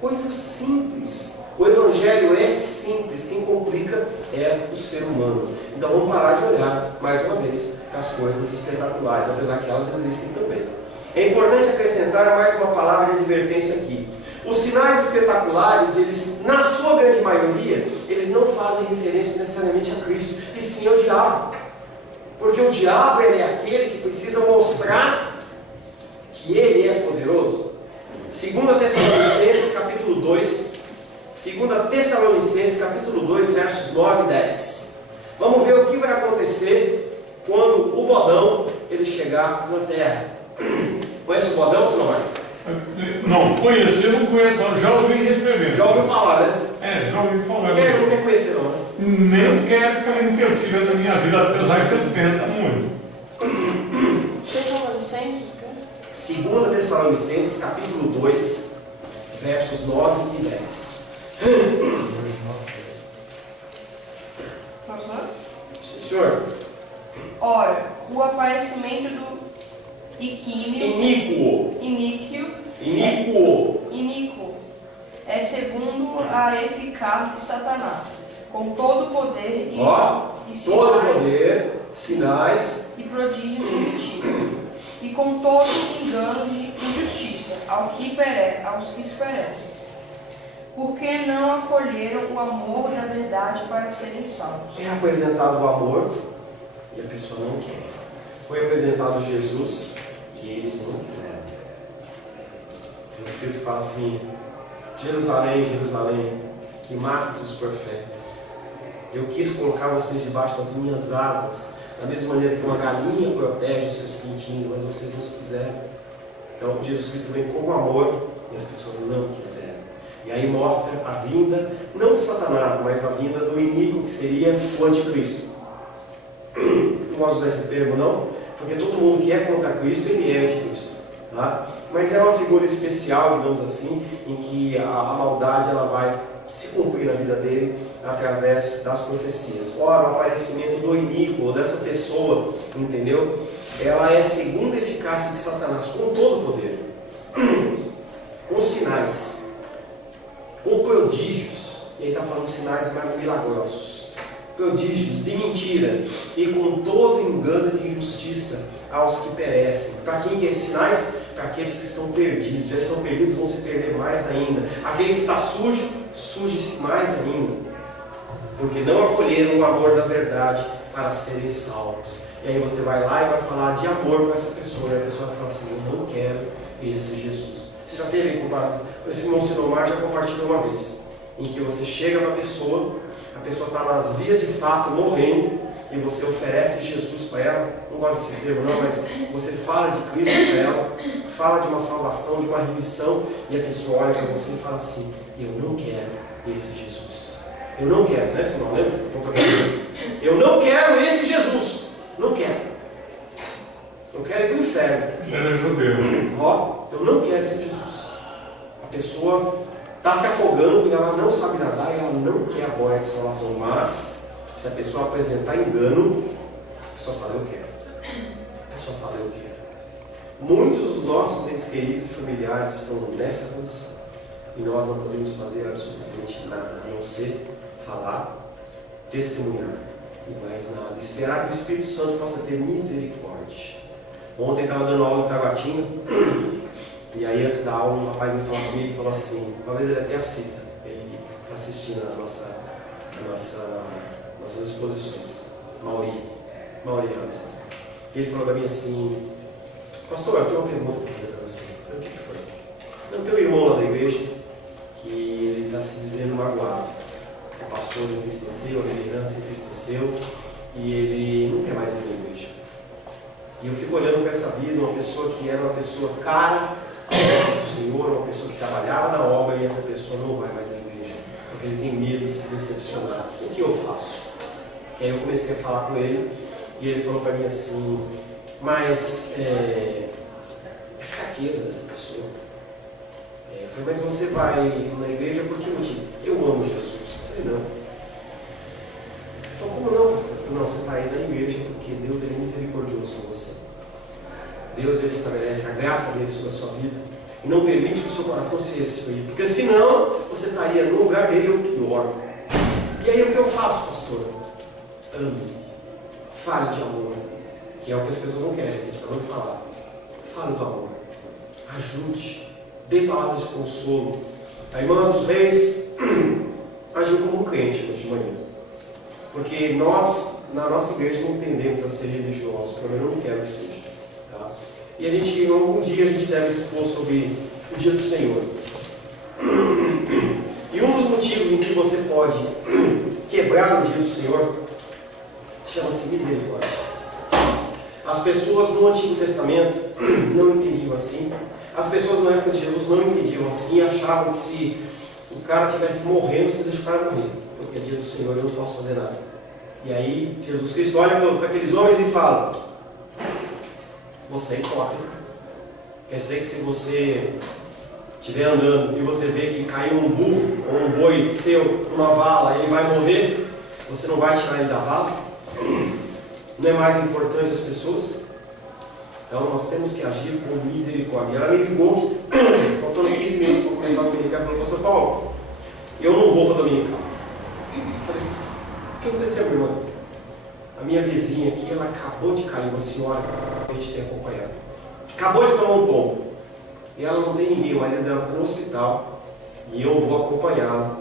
Coisa simples. O Evangelho é simples, quem complica é o ser humano. Então vamos parar de olhar, mais uma vez, as coisas espetaculares, apesar que elas existem também. É importante acrescentar mais uma palavra de advertência aqui. Os sinais espetaculares, eles, na sua grande maioria, eles não fazem referência necessariamente a Cristo, e sim ao diabo. Porque o diabo, ele é aquele que precisa mostrar que ele é poderoso. 2 Tessalonicenses, capítulo 2, 2 Tessalonicenses, capítulo 2, versos 9 e 10. Vamos ver o que vai acontecer quando o bodão ele chegar na terra. Conhece o bodão, senhor? Não, conhecer não conheço, não. Já ouvi referência. Já ouviu falar, né? É, já ouvi falar. Não quer conhecer, não, né? Nem quero que ele interfira na minha vida, apesar que eu tento muito. Tessalonicenses, 2 Tessalonicenses, capítulo 2, versos 9 e 10. posso ler? Senhor, Ora, o aparecimento do iníquo é segundo a eficácia de Satanás, com todo o poder e todo poder, sinais e prodígios de mentira, e com todo engano de injustiça aos que perecem, porque não acolheram o amor da verdade para serem salvos. é apresentado o amor e a pessoa não quer. Foi apresentado Jesus e eles não quiseram. Jesus Cristo fala assim: Jerusalém, Jerusalém, que matas os profetas. Eu quis colocar vocês debaixo das minhas asas, da mesma maneira que uma galinha protege os seus pintinhos, mas vocês não quiseram. Então Jesus Cristo vem com amor e as pessoas não quiseram. E aí mostra a vinda, não de Satanás, mas a vinda do iníquo, que seria o anticristo. Não gosto de usar esse termo, não, porque todo mundo que é contra Cristo, ele é anticristo. Tá? Mas é uma figura especial, digamos assim, em que a maldade ela vai se cumprir na vida dele através das profecias. Ora, o aparecimento do iníquo, dessa pessoa, entendeu? Ela é segundo a eficácia de Satanás, com todo o poder, com sinais, com prodígios, e aí está falando de sinais mais milagrosos, prodígios de mentira e com todo engano de injustiça aos que perecem. Para quem que é sinais? Para aqueles que estão perdidos. Já estão perdidos, vão se perder mais ainda. Aquele que está sujo, suje-se mais ainda, porque não acolheram o amor da verdade para serem salvos. E aí você vai lá e vai falar de amor com essa pessoa, e a pessoa vai falar assim: eu não quero esse Jesus. Você já teve comparado? Esse irmão Sinomar já compartilhou uma vez, em que você chega para a pessoa está nas vias de fato, morrendo, e você oferece Jesus para ela. Não gosto desse termo não, mas você fala de Cristo para ela, fala de uma salvação, de uma remissão, e a pessoa olha para você e fala assim: eu não quero esse Jesus. Eu não quero, né, senhor? Lembra? Eu não quero esse Jesus. Não quero. Eu quero ir para o inferno. Ele era judeu. Ó, eu não quero esse Jesus. A pessoa está se afogando e ela não sabe nadar e ela não quer a boia de salvação. Mas, se a pessoa apresentar engano, a pessoa fala: eu quero. A pessoa fala: eu quero. Muitos dos nossos entes queridos e familiares estão nessa condição. E nós não podemos fazer absolutamente nada, a não ser falar, testemunhar e mais nada. Esperar que o Espírito Santo possa ter misericórdia. Ontem estava dando aula em Taguatinga, e aí antes da aula um rapaz me falou comigo e falou assim, talvez ele até assista, ele está assistindo nossas exposições, Mauri Anderson. E ele falou para mim assim: pastor, eu tenho uma pergunta para fazer para você. Eu falei: o que foi? Não, tem um irmão lá da igreja que ele está se dizendo magoado. O pastor entristeceu, a liderança entristeceu, e ele não quer mais vir na igreja. E eu fico olhando para essa vida, uma pessoa que era uma pessoa cara ao do Senhor, uma pessoa que trabalhava na obra, e essa pessoa não vai mais na igreja, porque ele tem medo de se decepcionar. O que eu faço? E aí eu comecei a falar com ele, e ele falou para mim assim: mas é fraqueza dessa pessoa. Eu falei: mas você vai na igreja por que motivo? Eu amo Jesus. Eu falei: não. Ele falou: como não, pastor? Eu falei: não, você está aí na igreja porque Deus ele é misericordioso com você. Deus ele estabelece a graça dele sobre a sua vida, E não permite que o seu coração se esfrie. Porque senão você estaria no lugar dele ou pior. E aí o que eu faço, pastor? Ame. Fale de amor. Que é o que as pessoas não querem, a gente acabou de falar. Fale do amor. Ajude. Dê palavras de consolo. A irmã dos reis agiu como um crente hoje de manhã. Porque nós, na nossa igreja, não tendemos a ser religiosos. Pelo menos eu não quero que seja. Tá? E algum dia a gente deve expor sobre o dia do Senhor. E um dos motivos em que você pode quebrar o dia do Senhor chama-se misericórdia. As pessoas no Antigo Testamento não entendiam assim. As pessoas na época de Jesus não entendiam assim. Achavam que se o cara estivesse morrendo, você deixa o cara morrer. Porque é dia do Senhor, eu não posso fazer nada. E aí Jesus Cristo olha para aqueles homens e fala: você é hipócrita. Quer dizer que se você estiver andando e você vê que caiu um burro ou um boi seu numa vala e ele vai morrer, você não vai tirar ele da vala? Não é mais importante as pessoas? Então nós temos que agir com misericórdia. Ela me ligou, faltando 15 minutos para começar o dominical, e falou: pastor Paulo, eu não vou para o dominical. Eu falei: o que aconteceu, meu irmão? A minha vizinha aqui, ela acabou de cair, uma senhora que a gente tem acompanhado. Acabou de tomar um tombo. E ela não tem ninguém, o marido dela está no hospital. E eu vou acompanhá-la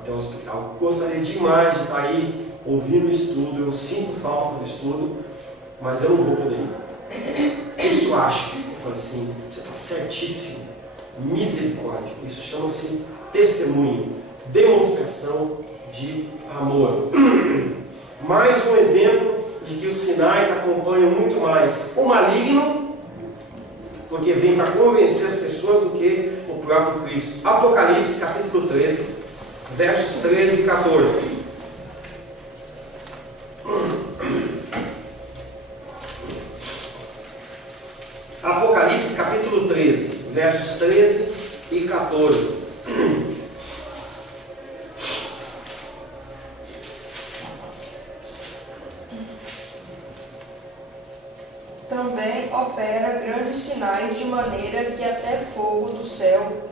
até o hospital. Gostaria demais de estar aí ouvindo o estudo. Eu sinto falta do estudo, mas eu não vou poder ir. O que isso acha? Eu falei assim: você está certíssimo. Misericórdia. Isso chama-se testemunho, demonstração de amor. Mais um exemplo de que os sinais acompanham muito mais o maligno, porque vem para convencer as pessoas, do que o próprio Cristo. Apocalipse capítulo 13, versos 13 e 14. Apocalipse capítulo 13, versos 13 e 14. Também opera grandes sinais, de maneira que até fogo do céu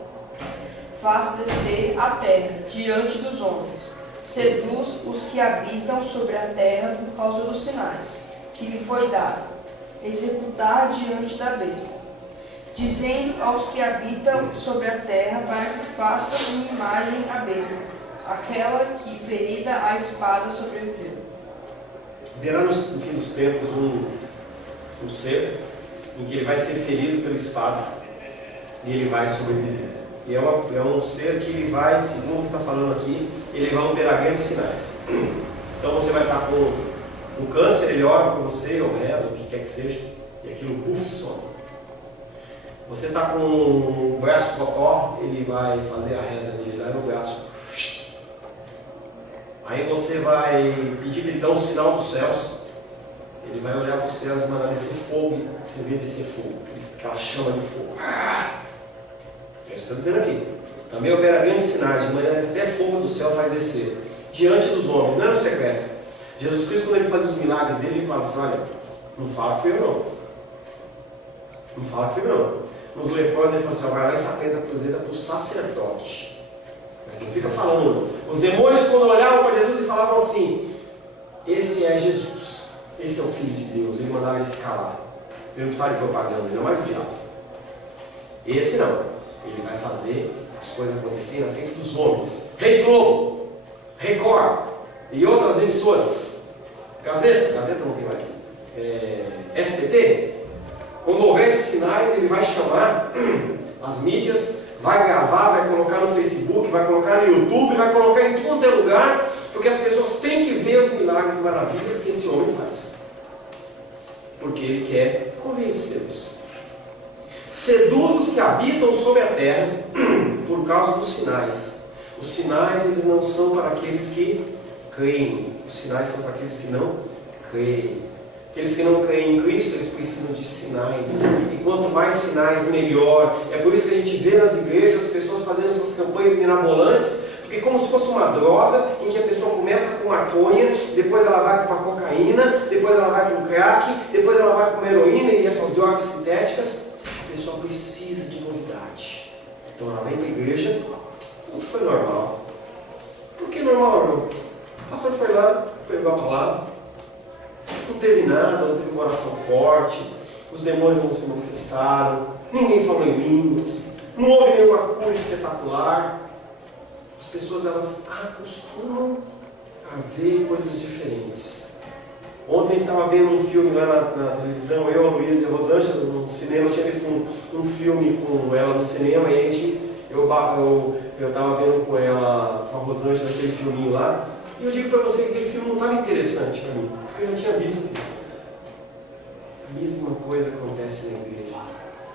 faz descer a terra diante dos homens. Seduz os que habitam sobre a terra por causa dos sinais que lhe foi dado executar diante da besta, dizendo aos que habitam sobre a terra para que façam uma imagem à besta, aquela que, ferida a espada, sobreviveu. Verá no fim dos tempos um ser em que ele vai ser ferido pela espada e ele vai sobreviver. E é um ser que ele vai, segundo o que está falando aqui, ele vai operar grandes sinais. Então você vai estar com o câncer, ele ora por você, ou reza, o que quer que seja, e aquilo some. Você está com o braço cocó, ele vai fazer a reza dele lá no braço. Aí você vai pedir para ele dar um sinal dos céus. Ele vai olhar para os céus e mandar descer fogo. Você vê descer fogo, aquela chama de fogo. É isso que eu estou dizendo aqui. Também opera grandes sinais, de maneira que até fogo do céu faz descer diante dos homens, não é no secreto. Jesus Cristo, quando ele fazia os milagres dele, ele falava assim: olha, não fala que fui eu não. Não fala que fui eu não. Nos leprosos ele falou assim: vai lá e saqueta a cruzeta para o sacerdote. Mas não fica falando não. Os demônios, quando olhavam para Jesus, e falavam assim: esse é Jesus, esse é o Filho de Deus. Ele mandava ele se calar. Ele não precisava de propaganda, ele não é mais o diabo. Esse não. Ele vai fazer as coisas acontecerem na frente dos homens. Rede Globo, Record e outras emissoras. Gazeta não tem mais. SBT. Quando houver esses sinais, ele vai chamar as mídias, vai gravar, vai colocar no Facebook, vai colocar no YouTube, vai colocar em todo lugar, porque as pessoas têm que ver os milagres e maravilhas que esse homem faz. Porque ele quer convencê-los. Seduz os que habitam sobre a terra por causa dos sinais. Os sinais, eles não são para aqueles que creem. Os sinais são para aqueles que não creem. Aqueles que não creem em Cristo, eles precisam de sinais. E quanto mais sinais, melhor. É por isso que a gente vê nas igrejas as pessoas fazendo essas campanhas mirabolantes, porque é como se fosse uma droga, em que a pessoa começa com maconha, depois ela vai para a cocaína, depois ela vai para o crack, depois ela vai para a heroína e essas drogas sintéticas. A pessoa precisa de novidade. Então ela vem para a igreja, tudo foi normal. Por que normal, irmão? O pastor foi lá, pegou a palavra, não teve nada, não teve um coração forte, os demônios não se manifestaram, ninguém falou em línguas, não houve nenhuma cura espetacular. As pessoas, elas acostumam a ver coisas diferentes. Ontem a gente estava vendo um filme lá na televisão, eu, a Luísa e a Rosângela, no cinema. Eu tinha visto um filme com ela no cinema, e eu estava vendo com ela, com a Rosângela, aquele filminho lá. E eu digo para você que aquele filme não estava interessante para mim, porque eu já tinha visto aquilo. A mesma coisa acontece na igreja.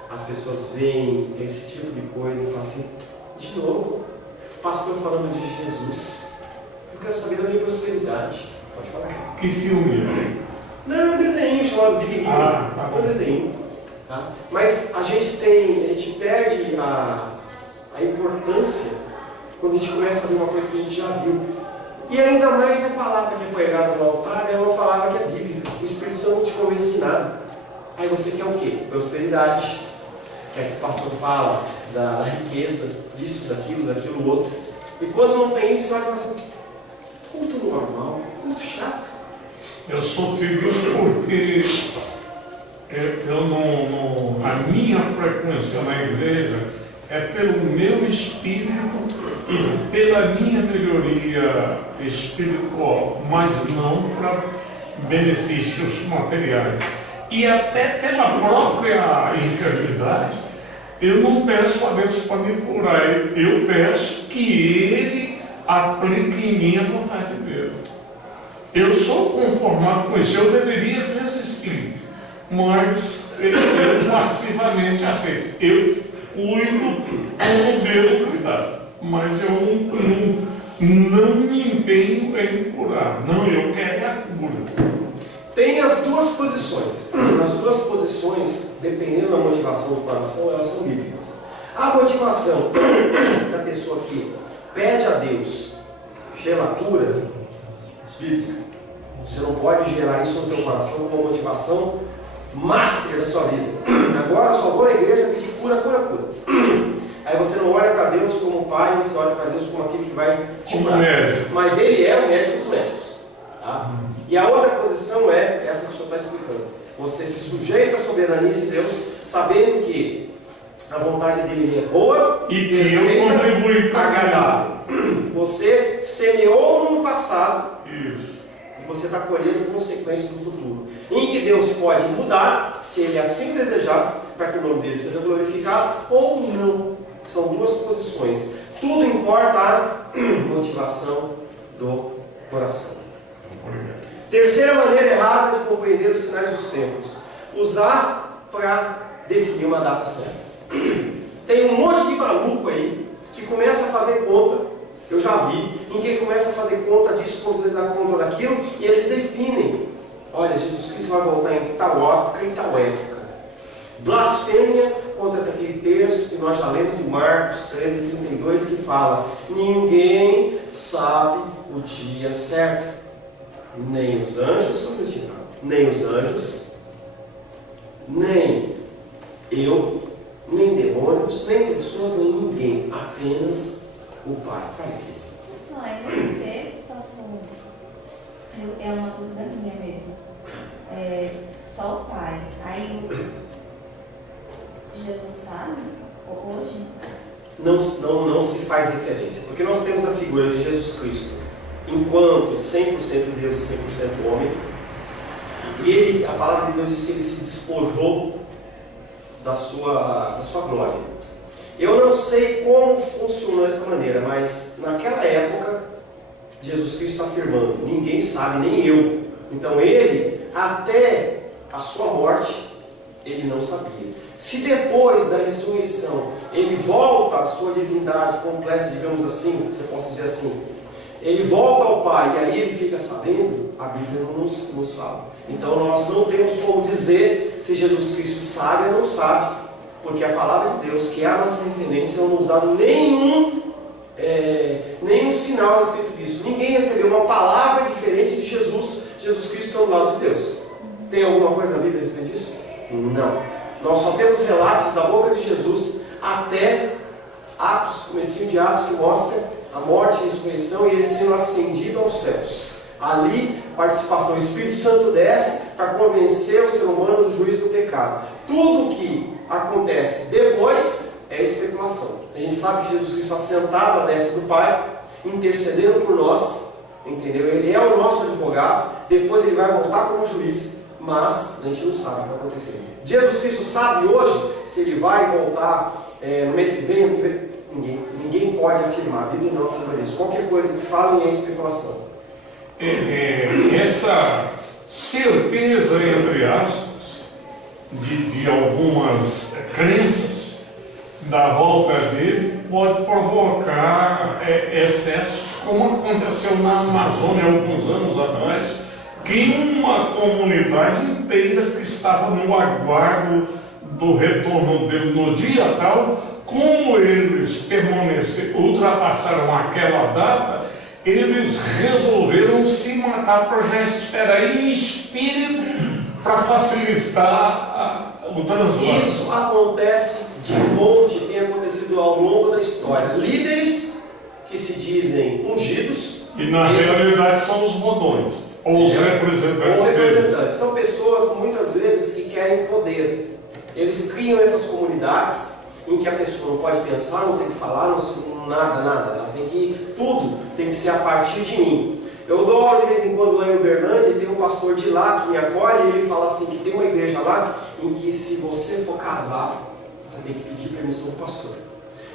As pessoas veem esse tipo de coisa e falam assim, de novo, pastor falando de Jesus. Eu quero saber da minha prosperidade. Pode falar. Que filme é? Não, é um desenho chamado Big Hero. Tá bom. É um desenho. Tá? Mas a gente perde a importância quando a gente começa a ver uma coisa que a gente já viu. E ainda mais a palavra que é pregada no altar é uma palavra que é bíblica. O Espírito Santo não te convence de nada. Aí você quer o quê? Prosperidade. Quer que o pastor fala da riqueza, disso, daquilo outro. E quando não tem isso, você vai falar assim, culto normal, culto chato. Eu sou feliz porque a minha frequência na igreja é pelo meu espírito e pela minha melhoria espiritual, mas não para benefícios materiais. E até pela própria enfermidade, eu não peço a Deus para me curar, eu peço que Ele aplique em mim a vontade dele. Eu sou conformado com isso, eu deveria resistir, mas eu passivamente aceito. Eu cuido como devo cuidar, mas eu não me empenho em curar. Não, eu quero a cura. Tem as duas posições. As duas posições, dependendo da motivação do coração, elas são bíblicas. A motivação da pessoa que pede a Deus pela cura, bíblica. Você não pode gerar isso no teu coração como motivação master da sua vida. Agora só vou na igreja pedir cura, cura, cura. Aí você não olha para Deus como pai, você olha para Deus como aquele que vai te curar. Mas Ele é o médico dos médicos. Tá? E a outra posição é essa que o senhor está explicando. Você se sujeita à soberania de Deus, sabendo que a vontade dele é boa e perfeita, agradável. Você semeou no passado. Isso. E você está colhendo consequências no futuro. Em que Deus pode mudar, se Ele assim desejar, para que o nome dele seja glorificado, ou não. São duas posições. Tudo importa a motivação do coração. Terceira maneira errada de compreender os sinais dos tempos: usar para definir uma data certa. Tem um monte de maluco aí que começa a fazer conta, eu já vi, em que ele começa a fazer conta disso, conta daquilo, e eles definem: olha, Jesus Cristo vai voltar em tal época e tal época. Blasfêmia contra aquele texto que nós já lemos em Marcos 13:32, que fala: ninguém sabe o dia certo. Nem os anjos, nem os anjos, nem eu, nem demônios, nem pessoas, nem ninguém, apenas o Pai. Não, aí nesse texto, pastor, é uma dúvida minha mesmo. Só o Pai. Aí Jesus sabe hoje? Não se faz referência, porque nós temos a figura de Jesus Cristo enquanto 100% Deus e 100% homem, e a palavra de Deus diz que ele se despojou da sua glória. Eu não sei como funcionou dessa maneira, mas naquela época Jesus Cristo está afirmando: ninguém sabe, nem eu. Então ele, até a sua morte, ele não sabia. Se depois da ressurreição ele volta à sua divindade completa, digamos assim, se eu posso dizer assim, ele volta ao Pai e aí ele fica sabendo, a Bíblia não nos fala. Então nós não temos como dizer se Jesus Cristo sabe ou não sabe, porque a palavra de Deus, que é a nossa referência, não nos dá nenhum sinal a respeito disso. Ninguém recebeu uma palavra diferente de Jesus Cristo está do lado de Deus. Tem alguma coisa na Bíblia a respeito disso? Não. Nós só temos relatos da boca de Jesus até Atos, comecinho de Atos, que mostra a morte, a ressurreição e ele sendo ascendido aos céus. Ali, participação, o Espírito Santo desce para convencer o ser humano do juízo do pecado. Tudo que acontece depois é especulação. A gente sabe que Jesus Cristo está sentado à destra do Pai, intercedendo por nós, entendeu? Ele é o nosso advogado, depois ele vai voltar como juiz, mas a gente não sabe o que vai acontecer. Jesus Cristo sabe hoje se ele vai voltar no mês que vem. Ninguém pode afirmar, a Bíblia não afirma isso. Qualquer coisa que falem é especulação. Essa certeza, entre aspas, de algumas crenças da volta dele pode provocar excessos, como aconteceu na Amazônia alguns anos atrás, que uma comunidade inteira que estava no aguardo do retorno dele no dia tal, como eles ultrapassaram aquela data, eles resolveram se matar para já esperar em espírito para facilitar o translado. Isso acontece de monte, tem acontecido ao longo da história. Líderes que se dizem ungidos, e na realidade são os modões, ou os representantes deles. São pessoas muitas vezes que querem poder. Eles criam essas comunidades em que a pessoa não pode pensar, não tem que falar, nada. Ela tem que, tudo tem que ser a partir de mim. Eu dou aula de vez em quando lá em Uberlândia e tem um pastor de lá que me acolhe e ele fala assim, que tem uma igreja lá em que se você for casar, você tem que pedir permissão do pastor.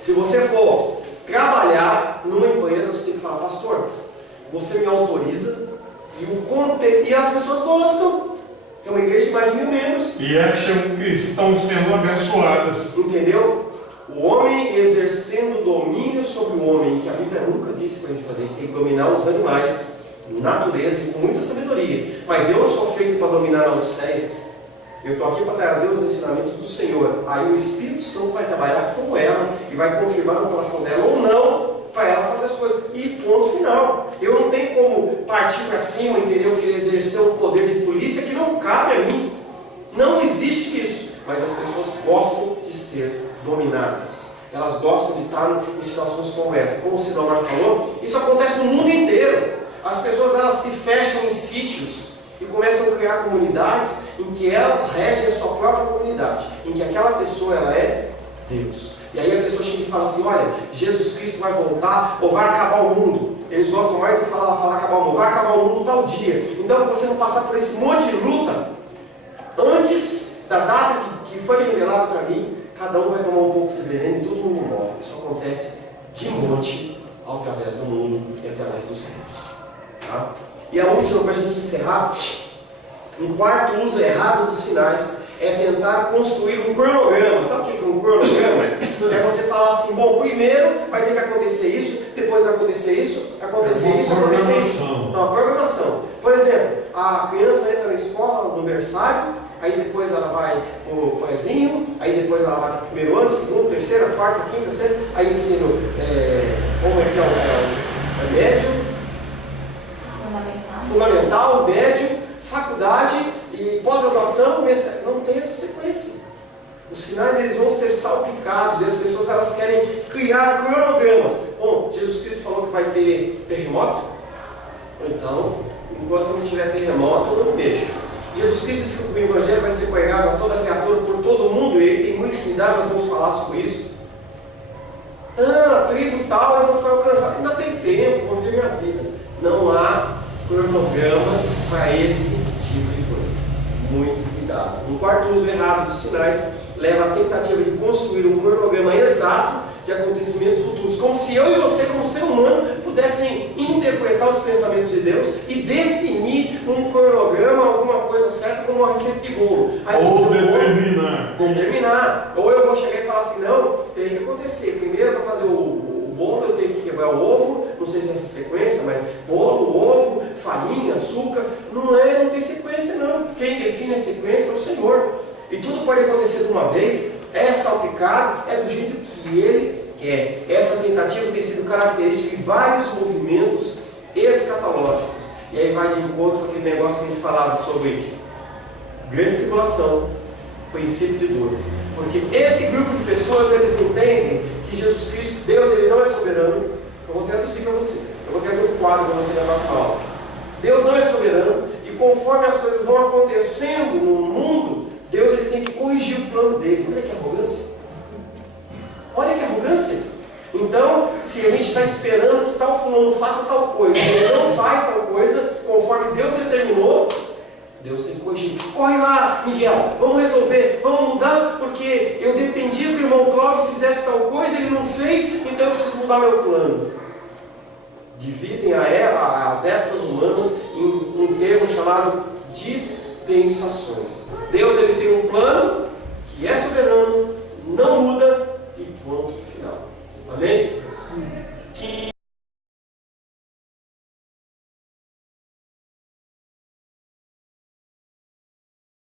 Se você for trabalhar numa empresa, você tem que falar, pastor, você me autoriza? E as pessoas gostam. É uma igreja de mais de 1.000 membros. E acham que estão sendo abençoadas. Entendeu? O homem exercendo domínio sobre o homem, que a Bíblia nunca disse para a gente fazer, ele tem que dominar os animais, natureza e com muita sabedoria. Mas eu não sou feito para dominar a Odisseia. Eu estou aqui para trazer os ensinamentos do Senhor. Aí o Espírito Santo vai trabalhar com ela e vai confirmar no coração dela ou não, para ela fazer as coisas. E ponto final. Eu não tenho como partir para cima, entendeu? Querer exercer um poder de polícia que não cabe a mim. Não existe isso. Mas as pessoas gostam de ser dominadas. Elas gostam de estar em situações como essa. Como o Sidomar falou, isso acontece no mundo inteiro. As pessoas elas se fecham em sítios e começam a criar comunidades em que elas regem a sua própria comunidade, em que aquela pessoa ela é Deus. E aí a pessoa chega e fala assim, olha, Jesus Cristo vai voltar ou vai acabar o mundo. Eles gostam mais de falar acabar o mundo. Vai acabar o mundo tal dia. Então, você não passar por esse monte de luta, antes da data que foi revelada para mim, cada um vai tomar um pouco de veneno e todo mundo morre. Isso acontece de monte, através do mundo e através dos tempos. Tá? E a última, para a gente encerrar, um quarto uso errado dos sinais é tentar construir um cronograma. Sabe o que é um cronograma? É você falar assim, bom, primeiro vai ter que acontecer isso, depois vai acontecer isso, acontecer isso. Não, uma programação. Por exemplo, a criança entra na escola, no berçário, aí depois ela vai para o prézinho, aí depois ela vai para o primeiro ano, segundo, terceira, quarta, quinta, sexta, aí ensino, como é que é o médio, fundamental, médio, faculdade e pós-graduação, não tem essa sequência. Os sinais eles vão ser salpicados e as pessoas elas querem criar cronogramas. Bom, Jesus Cristo falou que vai ter terremoto, então, enquanto não tiver terremoto, eu não mexo. Jesus Cristo disse que o Evangelho vai ser pregado a toda criatura por todo mundo, e ele tem muito cuidado, nós vamos falar sobre isso. A tribo tal não foi alcançada, ainda tem tempo, vou ver minha vida. Não há cronograma para esse tipo de coisa. Muito cuidado. Um quarto uso errado dos sinais leva à tentativa de construir um cronograma exato de acontecimentos futuros, como se eu e você, como ser humano, pudessem interpretar os pensamentos de Deus e definir um cronograma, alguma coisa certa, como uma receita de bolo. Aí, ou determinar. Ou eu vou chegar e falar assim, não, tem que acontecer. Primeiro, para fazer o bolo, eu tenho que quebrar o ovo, não sei se é essa sequência, mas bolo, ovo, farinha, açúcar, não tem sequência não. Quem define a sequência é o Senhor. E tudo pode acontecer de uma vez, é salpicado, é do jeito que Ele quer. Essa tentativa tem sido característica de vários movimentos escatológicos. E aí vai de encontro com aquele negócio que a gente falava sobre grande tribulação, princípio de dores. Porque esse grupo de pessoas, eles entendem que Jesus Cristo, Deus, ele não é soberano. Eu vou traduzir para você. Eu vou trazer um quadro para você na próxima aula. Deus não é soberano e conforme as coisas vão acontecendo no mundo, Deus ele tem que corrigir o plano dele. Olha que arrogância. Olha que arrogância. Então, se a gente está esperando que tal fulano faça tal coisa, e ele não faz tal coisa, conforme Deus determinou, Deus tem que corrigir. Corre lá, Miguel, vamos resolver, vamos mudar, porque eu dependia que o irmão Cláudio fizesse tal coisa, ele não fez, então eu preciso mudar meu plano. Dividem as épocas humanas em um termo chamado dispensações. Deus ele tem um plano